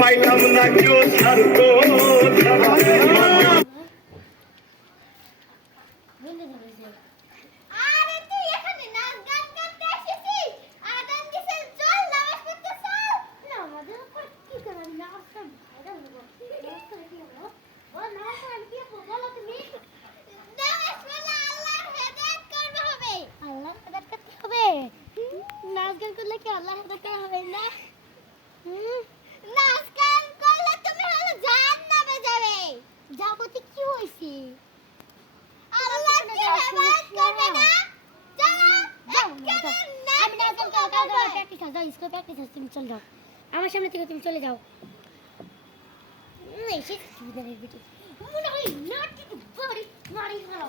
পাইলাম না কেউ ছাড়তো নাচ গান করলে কি আল্লাহ হেদায়েত হবে না? নাচ গান করলে তুমি হলো জাহান্নামে যাবে। যাবতে কি হইছে? আল্লাহ কি হেদায়েত করবে না? চলো আমি নাচ গান করব। প্র্যাকটিস যাও, স্কুল প্র্যাকটিস তুমি চল যাও। আমার সামনে থেকে তুমি চলে যাও। এসে সুবিধার ভিডিও মনে হয় নাটি বাড়ি বাড়ি হলো।